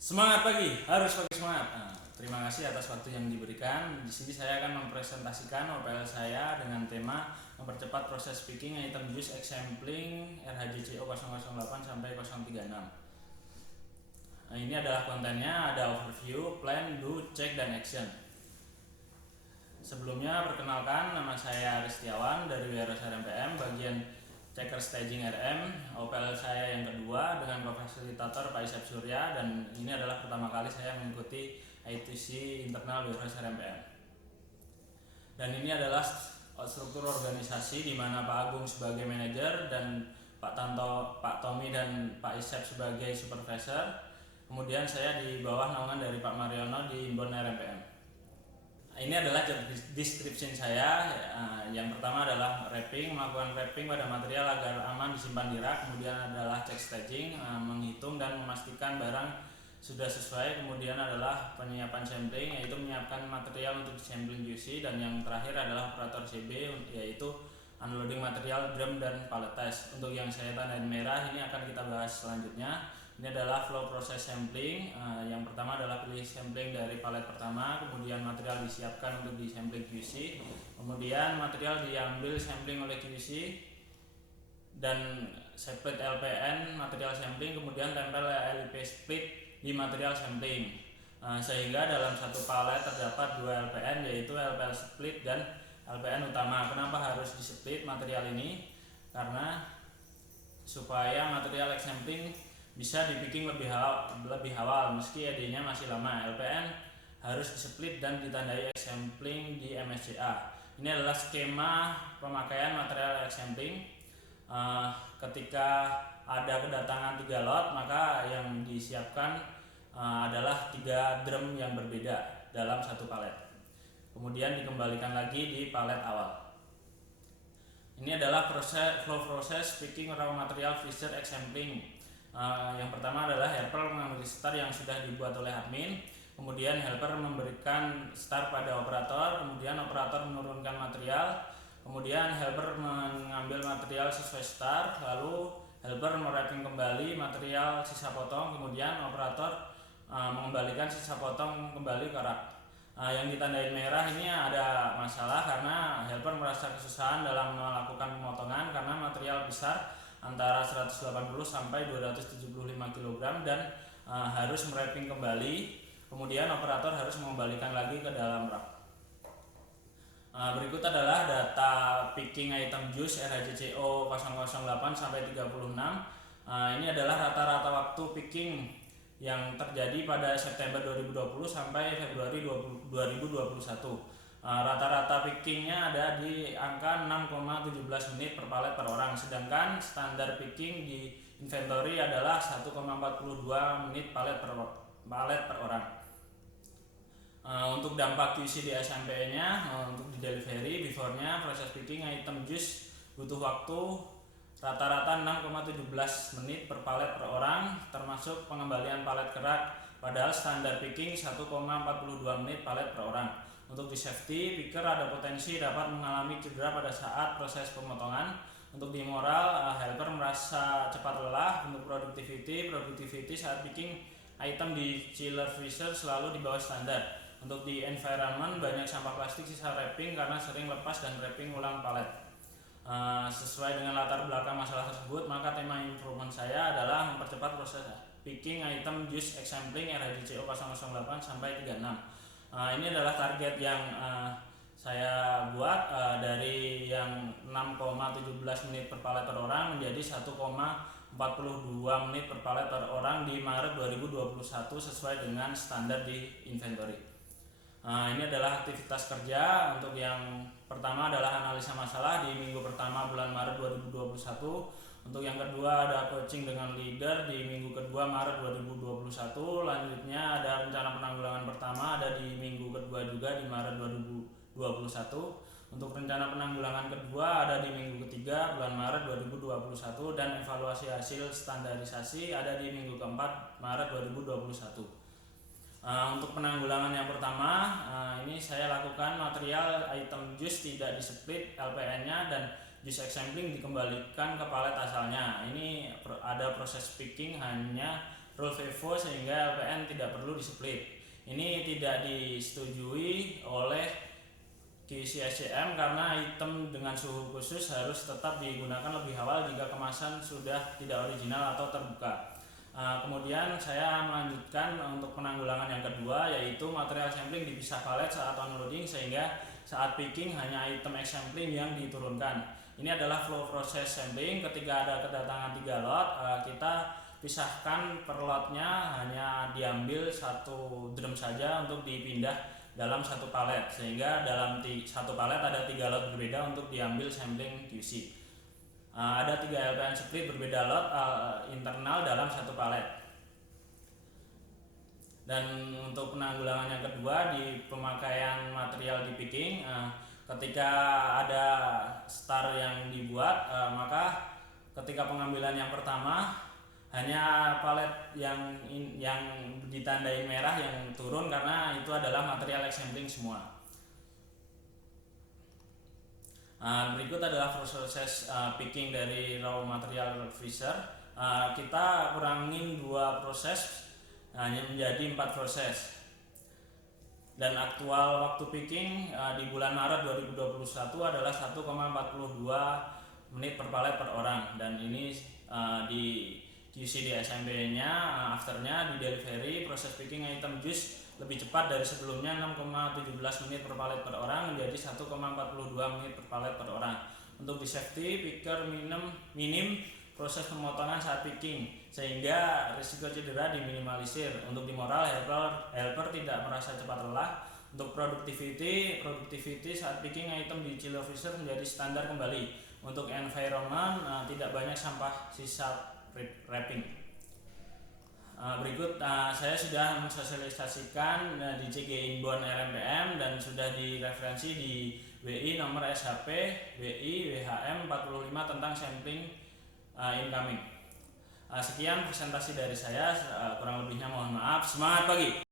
Semangat pagi, harus pagi semangat. Terima kasih atas waktu yang diberikan. Di sini saya akan mempresentasikan OPL saya dengan tema mempercepat proses picking item juice sampling RHJCO 008 sampai 036. Ini adalah kontennya, ada overview, plan, do, check, dan action. Sebelumnya perkenalkan, nama saya Aristiawan dari Wiros RMPM, bagian checker staging RM. OPL saya yang kedua dengan co-fasilitator Pak Isep Surya, dan ini adalah pertama kali saya mengikuti ITC internal Wiros RMPM. Dan ini adalah struktur organisasi di mana Pak Agung sebagai manajer dan Pak Tommy dan Pak Isep sebagai supervisor. Kemudian saya di bawah naungan dari Pak Mariono di Inbound RMPM. Ini adalah job description saya. Yang pertama adalah melakukan wrapping pada material agar aman disimpan di rak. Kemudian adalah check staging, menghitung dan memastikan barang sudah sesuai. Kemudian adalah penyiapan sampling, yaitu menyiapkan material untuk sampling QC. Dan yang terakhir adalah operator CB, yaitu unloading material, drum, dan pallet test. Untuk yang saya tandain merah ini akan kita bahas selanjutnya. Ini adalah flow proses sampling. Yang pertama adalah pilih sampling dari palet pertama, kemudian material disiapkan untuk di sampling QC, kemudian material diambil sampling oleh QC dan split LPN material sampling, kemudian tempel LIP split di material sampling, sehingga dalam satu palet terdapat dua LPN, yaitu LPN split dan LPN utama. Kenapa harus di split material ini? Karena supaya material sampling bisa dipicking lebih awal meski ED-nya masih lama. LPN harus di-split dan ditandai sampling di MSCA. Ini adalah skema pemakaian material sampling. Ketika ada kedatangan 3 lot, maka yang disiapkan adalah 3 drum yang berbeda dalam satu palet. Kemudian dikembalikan lagi di palet awal. Ini adalah flow proses picking raw material freezer sampling. Yang pertama adalah helper mengambil start yang sudah dibuat oleh admin, kemudian helper memberikan start pada operator, kemudian operator menurunkan material, kemudian helper mengambil material sesuai start, lalu helper mewrapping kembali material sisa potong, kemudian operator mengembalikan sisa potong kembali ke rak. Yang ditandain merah ini ada masalah karena helper merasa kesusahan dalam melakukan pemotongan karena material besar antara 180 sampai 275 kg dan harus mewrapping kembali, kemudian operator harus mengembalikan lagi ke dalam rak. Berikut adalah data picking item juice RHJCO 008 sampai 36. Ini adalah rata-rata waktu picking yang terjadi pada September 2020 sampai Februari 2021. Rata-rata pickingnya ada di angka 6,17 menit per palet per orang, sedangkan standar picking di inventory adalah 1,42 menit palet per orang. Untuk dampak QC di SMP-nya, untuk di delivery before-nya proses picking item juice butuh waktu rata-rata 6,17 menit per palet per orang, termasuk pengembalian palet kerak, padahal standar picking 1,42 menit palet per orang. Untuk di safety, picker ada potensi dapat mengalami cedera pada saat proses pemotongan. Untuk di moral, helper merasa cepat lelah. Untuk productivity saat picking item di chiller freezer selalu di bawah standar. Untuk di environment, banyak sampah plastik sisa wrapping karena sering lepas dan wrapping ulang palet. Sesuai dengan latar belakang masalah tersebut, maka tema improvement saya adalah mempercepat proses picking item juice sampling RHJCO 008 sampai 36. Ini adalah target yang saya buat, dari yang 6,17 menit per palet per orang menjadi 1,42 menit per palet per orang di Maret 2021 sesuai dengan standar di inventory. Ini adalah aktivitas kerja. Untuk yang pertama adalah analisa masalah di minggu pertama bulan Maret 2021. Untuk yang kedua ada coaching dengan leader di minggu kedua Maret 2021. Lanjutnya ada rencana penanggulangan pertama ada di minggu kedua juga di Maret 2021. Untuk rencana penanggulangan kedua ada di minggu ketiga bulan Maret 2021 dan evaluasi hasil standarisasi ada di minggu keempat Maret 2021. Untuk penanggulangan yang pertama, ini saya lakukan material item juice tidak di-split LPN-nya dan juice sampling dikembalikan ke palet asalnya. Ini ada proses picking hanya rule FIFO sehingga LPN tidak perlu di-split. Ini tidak disetujui oleh QC SCM karena item dengan suhu khusus harus tetap digunakan lebih awal jika kemasan sudah tidak original atau terbuka. Kemudian saya melanjutkan untuk penanggulangan yang kedua, yaitu material sampling dipisah palet saat unloading sehingga saat picking hanya item X sampling yang diturunkan. Ini adalah flow proses sampling. Ketika ada kedatangan 3 lot, kita pisahkan per lotnya hanya diambil satu drum saja untuk dipindah dalam satu palet, sehingga dalam satu palet ada 3 lot berbeda untuk diambil sampling QC. Ada 3 LPN split berbeda lot internal dalam satu palet. Dan untuk penanggulangan yang kedua di pemakaian material di picking, ketika ada star yang dibuat, maka ketika pengambilan yang pertama hanya palet yang ditandai merah yang turun karena itu adalah material sampling semua. Berikut adalah proses picking dari raw material freezer. Kita kurangin 2 proses hanya menjadi 4 proses. Dan aktual waktu picking di bulan Maret 2021 adalah 1,42 menit per palet per orang, dan ini di QC di SMP nya afternya di delivery proses picking item jus lebih cepat dari sebelumnya, 6,17 menit per palet per orang menjadi 1,42 menit per palet per orang. Untuk di safety picker minim proses pemotongan saat picking sehingga risiko cedera diminimalisir. Untuk di moral, helper tidak merasa cepat lelah. Untuk productivity saat picking item di chiller freezer menjadi standar kembali. Untuk environment, tidak banyak sampah sisa wrapping. Berikut saya sudah mensosialisasikan di CG Inbound RMPM dan sudah direferensi di WI nomor SHP WI WHM 45 tentang sampling incoming. Sekian presentasi dari saya, kurang lebihnya mohon maaf. Semangat pagi.